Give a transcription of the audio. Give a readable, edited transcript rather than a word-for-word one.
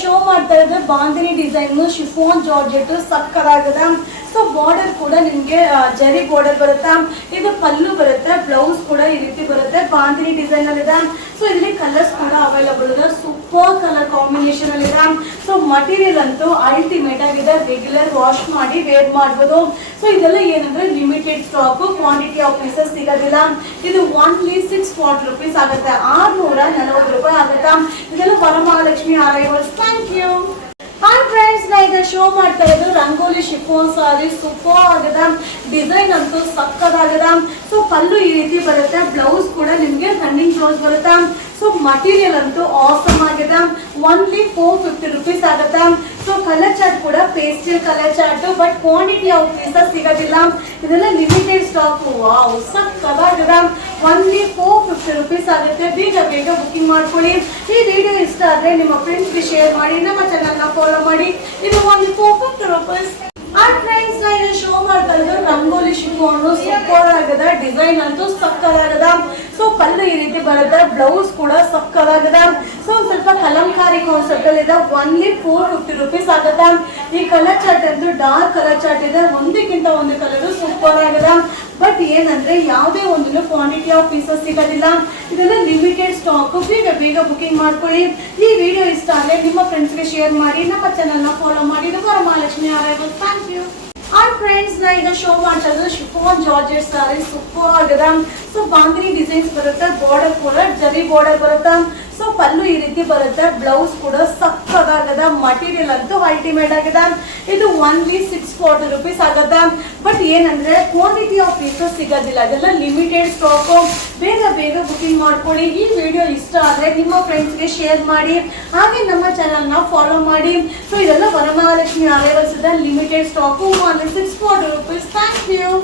Show ಮಾಡ್ತಾ ಇರೋದು bandhani design chiffon georgette ಸಕ್ಕದಾಗಿದೆ. ಸೊ ಬಾರ್ಡರ್ ಕೂಡ ನಿಮಗೆ ಜರಿ ಬಾರ್ಡರ್ ಬರುತ್ತೆ. ಇದು ಪಲ್ಲು ಬರುತ್ತೆ, ಬ್ಲೌಸ್ ಕೂಡ ಈ ರೀತಿ ಬರುತ್ತೆ. ಬಾಂದಿನಿ ಡಿಸೈನ್ ಅಲ್ಲಿ ಇದೆ. ಸೊ ಇಲ್ಲಿ ಕಲರ್ಸ್ ಕೂಡ ಅವೈಲಬಲ್ ಇದೆ. ಸೂಪರ್ ಕಲರ್ ಕಾಂಬಿನೇಷನ್ ಅಲ್ಲಿ ಇದೆ. ಸೊ ಮಟೀರಿಯಲ್ ಅಂತೂ ಅಲ್ಟಿಮೇಟ್ ಆಗಿದೆ. ರೆಗ್ಯುಲರ್ ವಾಶ್ ಮಾಡಿ ವೇರ್ ಮಾಡಬಹುದು. ಸೊ ಇದೆಲ್ಲ ಏನಂದ್ರೆ limited stock, quantity of pieces ಸಿಗೋದಿಲ್ಲ. ಇದು ಓನ್ಲಿ 640 rupees ಆಗುತ್ತೆ, 640 ರೂಪಾಯಿ ಆಗುತ್ತೆ. ಇದೆಲ್ಲ Varamahalakshmi arrivals. Thank you. Hi friends, ನಾ ಈಗ ಶೋ ಮಾಡ್ತಾ ಇರೋದು ರಂಗೋಲಿ ಶಿಫಾನ್ ಸಾರಿ. ಸೂಪರ್ ಆಗಿದೆ, ಡಿಸೈನ್ ಅಂತೂ ಸಕ್ಕದಾಗಿದೆ. ಸೊ ಪಲ್ಲು ಈ ರೀತಿ ಬರುತ್ತೆ, ಬ್ಲೌಸ್ ಕೂಡ ನಿಮಗೆ ರನ್ನಿಂಗ್ ಬ್ಲೌಸ್ ಬರುತ್ತೆ. ಸೊ ಮಟೀರಿಯಲ್ ಅಂತೂ ಆಸಮ್ ಆಗಿದೆ. ಓನ್ಲಿ 450 rupees ಆಗುತ್ತೆ. ಸೊ ಕಲರ್ ಚಾರ್ಟ್ ಕೂಡ pastel colour chart, but quantity of pieces ಸಿಗೋದಿಲ್ಲ. ಇದೆಲ್ಲ ಲಿಮಿಟೆಡ್ ಸ್ಟಾಕ್. ವಾವ್, ಸಕ್ಕದಾಗಿದೆ. ಓನ್ಲಿ 450 rupees ಆಗುತ್ತೆ. ಬೇಗ ಬೇಗ ಬುಕಿಂಗ್ ಮಾಡ್ಕೊಳ್ಳಿ. ಈ ವಿಡಿಯೋ ಇಷ್ಟ ಆದರೆ ನಿಮ್ಮ ಫ್ರೆಂಡ್ಸ್ಗೆ ಶೇರ್ ಮಾಡಿ, ನಮ್ಮ ಚಾನಲ್ನ ಫಾಲೋ ಮಾಡಿ. ಇದು ಓನ್ಲಿ 450 rupees. ಆ್ಯಂಡ್ ಫ್ರೆಂಡ್ಸ್, ನಾ ಇದು ಶೋ ಮಾಡ್ತಾ ಇರೋದು ರಂಗೋಲಿ ಶಿಫಾನ್. ಸೂಪರ್ ಆಗಿದೆ, ಡಿಸೈನ್ ಅಂತೂ ಸಕ್ಕದಾಗಿದೆ. ಸೊ ಪಲ್ಲು ಈ ರೀತಿ ಬರುತ್ತೆ, ಬ್ಲೌಸ್ ಕೂಡ ಸಕ್ಕದಾಗಿದೆ. ಸೊ ಸ್ವಲ್ಪ ಕಲಂಕಾರಿ ಕಾನ್ಸೆಪ್ಟ್ ಅಲ್ಲಿ ಇದೆ. ಓನ್ಲಿ 450 rupees ಆಗುತ್ತೆ. ಈ ಕಲರ್ ಚಾರ್ಟ್ ಅಂತೂ ಡಾರ್ಕ್ ಕಲರ್ ಚಾರ್ಟ್ ಇದೆ, ಒಂದಕ್ಕಿಂತ ಒಂದು ಕಲರ್ ಸೂಪರ್ ಆಗಿದೆ. ಬಟ್ ಏನಂದ್ರೆ ಯಾವುದೇ ಒಂದು ಕ್ವಾಂಟಿಟಿ ಆಫ್ ಪೀಸಸ್ ಸಿಗೋದಿಲ್ಲ. ಇದೆಲ್ಲ ಲಿಮಿಟೆಡ್ ಸ್ಟಾಕ್. ಬೇಗ ಬೇಗ ಬುಕಿಂಗ್ ಮಾಡ್ಕೊಳ್ಳಿ. ಈ ವಿಡಿಯೋ ಇಷ್ಟ ಆದರೆ ನಿಮ್ಮ ಫ್ರೆಂಡ್ಸ್ಗೆ ಶೇರ್ ಮಾಡಿ, ನಮ್ಮ ಚಾನಲ್ನ ಫಾಲೋ ಮಾಡಿ. ಇದು Varamahalakshmi arrivals. Thank you. And friends, ನಾ ಈಗ ಶೋ ಮಾಡ್ತಾ ಇರೋದು ಶಿಫಾನ್ ಜಾರ್ಜೆಟ್ ಸಾರಿ. ಸೂಪರ್ ಆಗಿದೆ. ಸೊ ಬಾಂದಿನಿ ಡಿಸೈನ್ಸ್ ಬರುತ್ತೆ, ಬಾರ್ಡರ್ ಕೂಡ ಜರಿ ಬಾರ್ಡರ್ ಬರುತ್ತೆ. ಸೊ ಪಲ್ಲು ಈ ರೀತಿ ಬರುತ್ತೆ, ಬ್ಲೌಸ್ ಕೂಡ ಸಕ್ಕದಾಗಿದೆ. ಮಟೀರಿಯಲ್ ಅಂತೂ ಅಲ್ಟಿಮೇಟ್ ಆಗಿದೆ. ಇದು ಓನ್ಲಿ 640 rupees ಆಗುತ್ತೆ. ಬಟ್ ಏನಂದ್ರೆ ಕ್ವಾಂಟಿಟಿ ಆಫ್ ಪೀಸಸ್ ಸಿಗೋದಿಲ್ಲ, ಅದೆಲ್ಲ ಲಿಮಿಟೆಡ್ ಸ್ಟಾಕ್. ಬೇಗ ಬೇಗ ಬುಕಿಂಗ್ ಮಾಡ್ಕೊಳ್ಳಿ. ಈ ವಿಡಿಯೋ ಇಷ್ಟ ಆದರೆ ನಿಮ್ಮ ಫ್ರೆಂಡ್ಸ್ಗೆ ಶೇರ್ ಮಾಡಿ, ಹಾಗೆ ನಮ್ಮ ಚಾನಲ್ನ ಫಾಲೋ ಮಾಡಿ. ಸೊ ಇದೆಲ್ಲ ವರಮಹಾಲಕ್ಷ್ಮಿ ಅರೈವಲ್ಸ್ ಇದೆ, limited stock, only 640 rupees. Thank you.